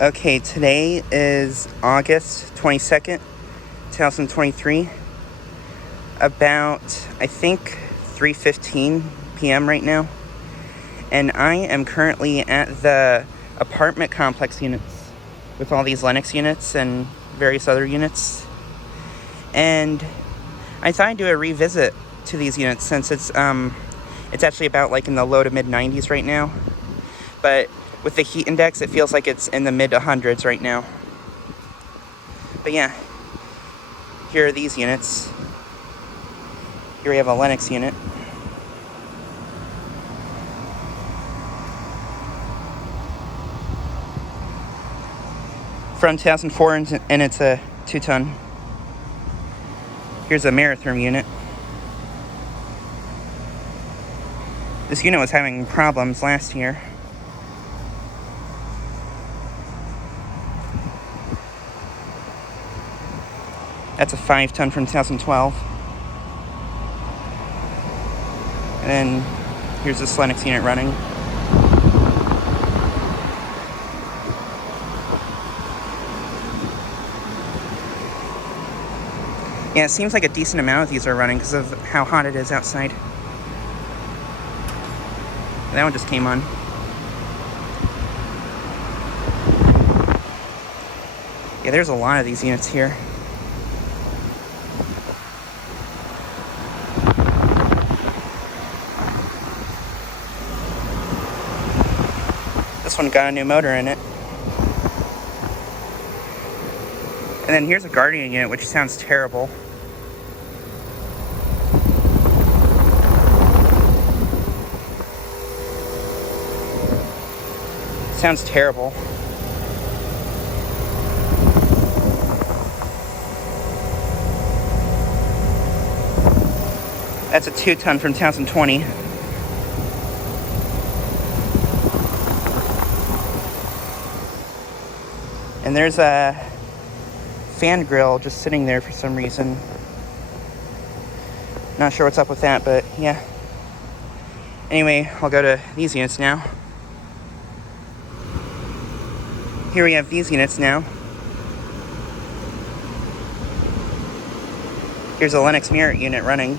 Okay, today is August 22nd, 2023. About, I think, 3:15 p.m. right now. And I am currently at the apartment complex units with all these Lennox units and various other units. And I thought I'd do a revisit to these units since it's actually about like in the low to mid 90s right now. But with the heat index, it feels like it's in the mid 100s right now. But yeah, here are these units. Here we have a Lennox unit. From 2004, and it's a 2-ton. Here's a Merit unit. This unit was having problems last year. That's a 5-ton from 2012. And then here's this Lennox unit running. Yeah, it seems like a decent amount of these are running because of how hot it is outside. That one just came on. Yeah, there's a lot of these units here. This one got a new motor in it. And then here's a Guardian unit, which sounds terrible. Sounds terrible. That's a 2-ton from 2020. And there's a fan grill just sitting there for some reason. Not sure what's up with that, but yeah. Anyway, I'll go to these units now. Here we have these units now. Here's a Lennox Merit unit running.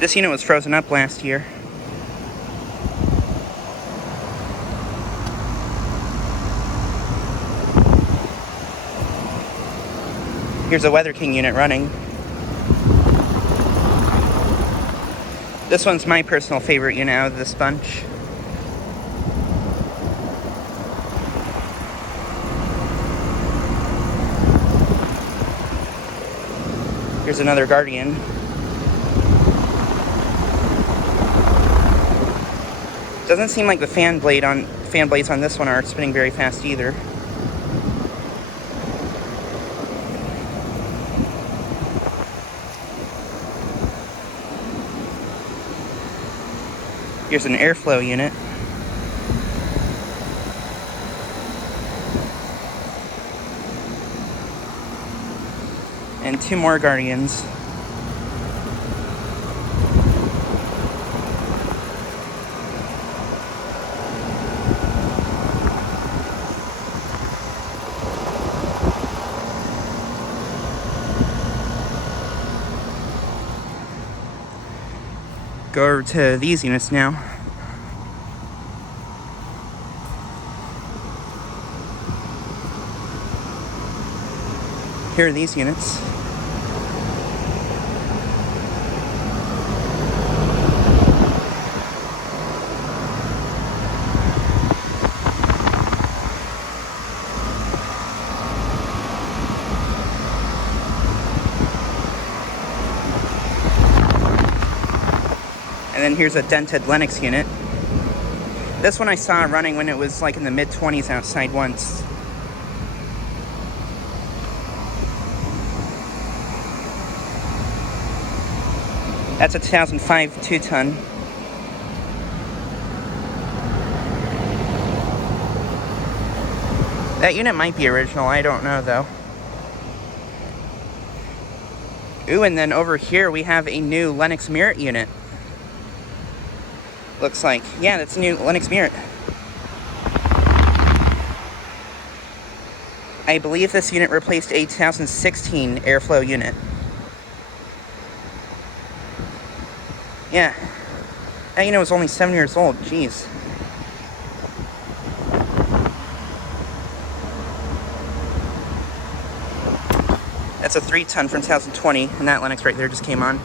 This unit was frozen up last year. Here's a Weather King unit running. This one's my personal favorite unit out of this bunch. Here's another Guardian. Doesn't seem like the fan blades on this one are spinning very fast either. Here's an Aire-Flo unit. And 2 more Guardians. Go over to these units now. Here are these units. And then here's a dented Lennox unit. This one I saw running when it was like in the mid-20s outside once. That's a 2005 2-ton. That unit might be original, I don't know though. Ooh, and then over here we have a new Lennox Merit unit. Looks like. Yeah, that's a new Lennox Merit. I believe this unit replaced a 2016 Aire-Flo unit. Yeah. That unit was only 7 years old. Jeez. That's a 3-ton from 2020, and that Lennox right there just came on.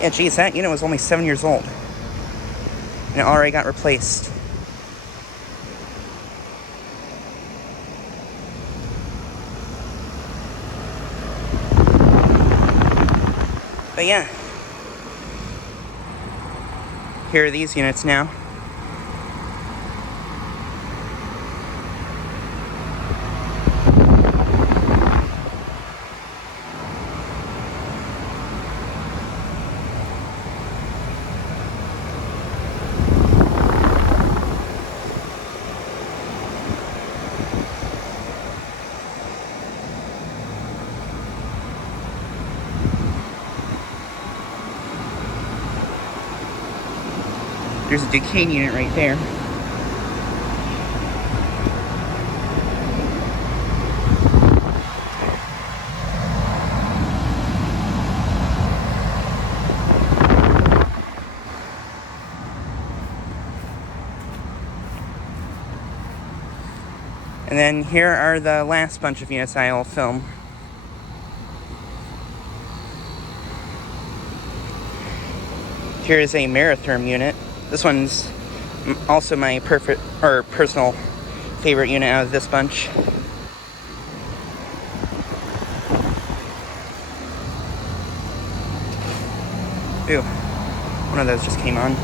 Yeah, geez, that unit was only 7 years old. And it already got replaced. But yeah. Here are these units now. There's a Duquesne unit right there. And then here are the last bunch of units I'll film. Here is a Merit unit. This one's also my personal favorite unit out of this bunch. Ooh, one of those just came on.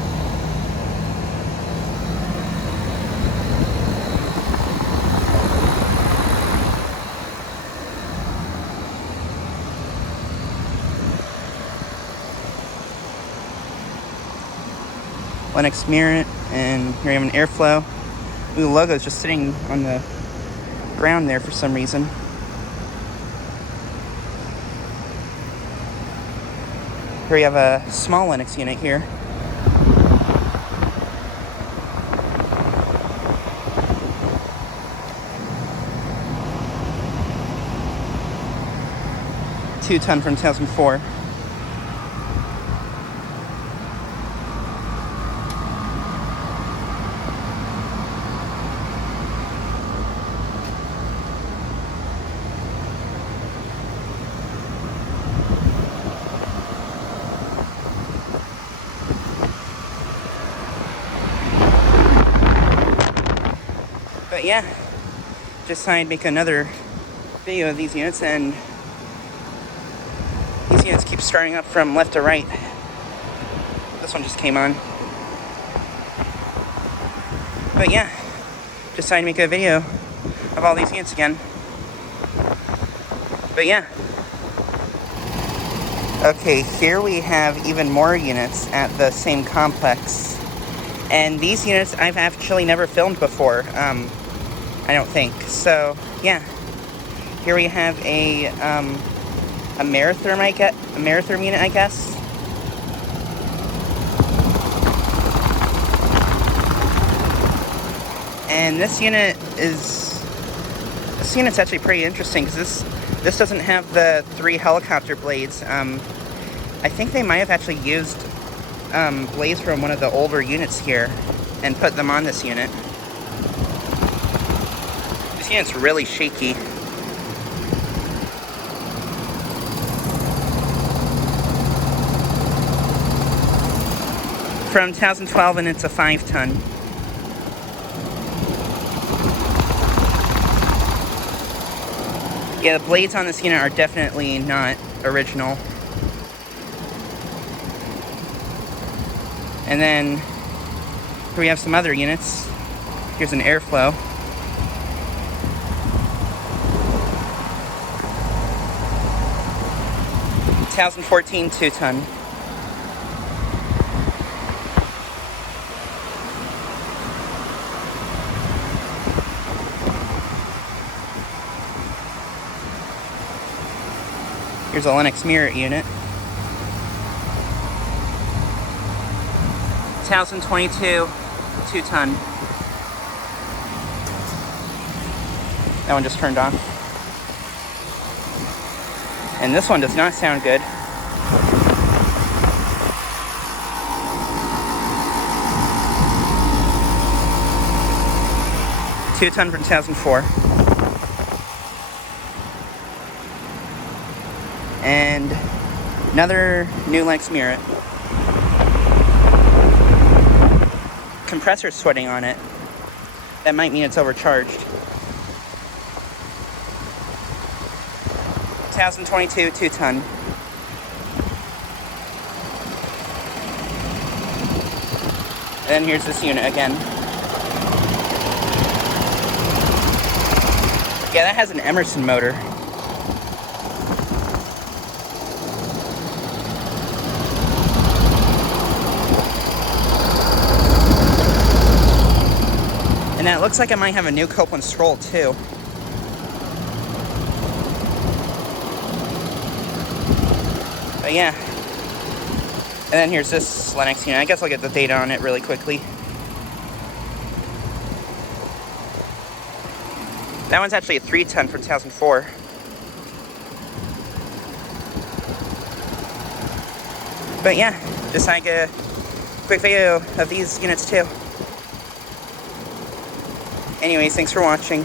Lennox Merit, and here we have an Aire-Flo. Ooh, the logo is just sitting on the ground there for some reason. Here we have a small Lennox unit here. Two-ton from 2004. But yeah, just decided to make another video of these units, and these units keep starting up from left to right. This one just came on. But yeah, just decided to make a video of all these units again. But yeah. Okay, here we have even more units at the same complex. And these units I've actually never filmed before. I don't think. So, yeah. Here we have a Merit unit, I guess. And this unit's actually pretty interesting, because this doesn't have the 3 helicopter blades. I think they might have actually used blades from one of the older units here and put them on this unit. This unit's really shaky. From 2012, and it's a 5-ton. Yeah, the blades on this unit are definitely not original. And then here we have some other units. Here's an Aire-Flo. It's 2014 2-ton. Here's a Lennox Merit unit. 2022 2-ton. That one just turned on. And this one does not sound good. Two-ton from 2004. And another new Lennox Merit. Compressor sweating on it. That might mean it's overcharged. 2022 2-ton. And then here's this unit again. Yeah, that has an Emerson motor. And that looks like it might have a new Copeland scroll too. But yeah. And then here's this Lennox unit. I guess I'll get the data on it really quickly. That one's actually a 3-ton from 2004. But yeah, just like a quick video of these units too. Anyways, thanks for watching.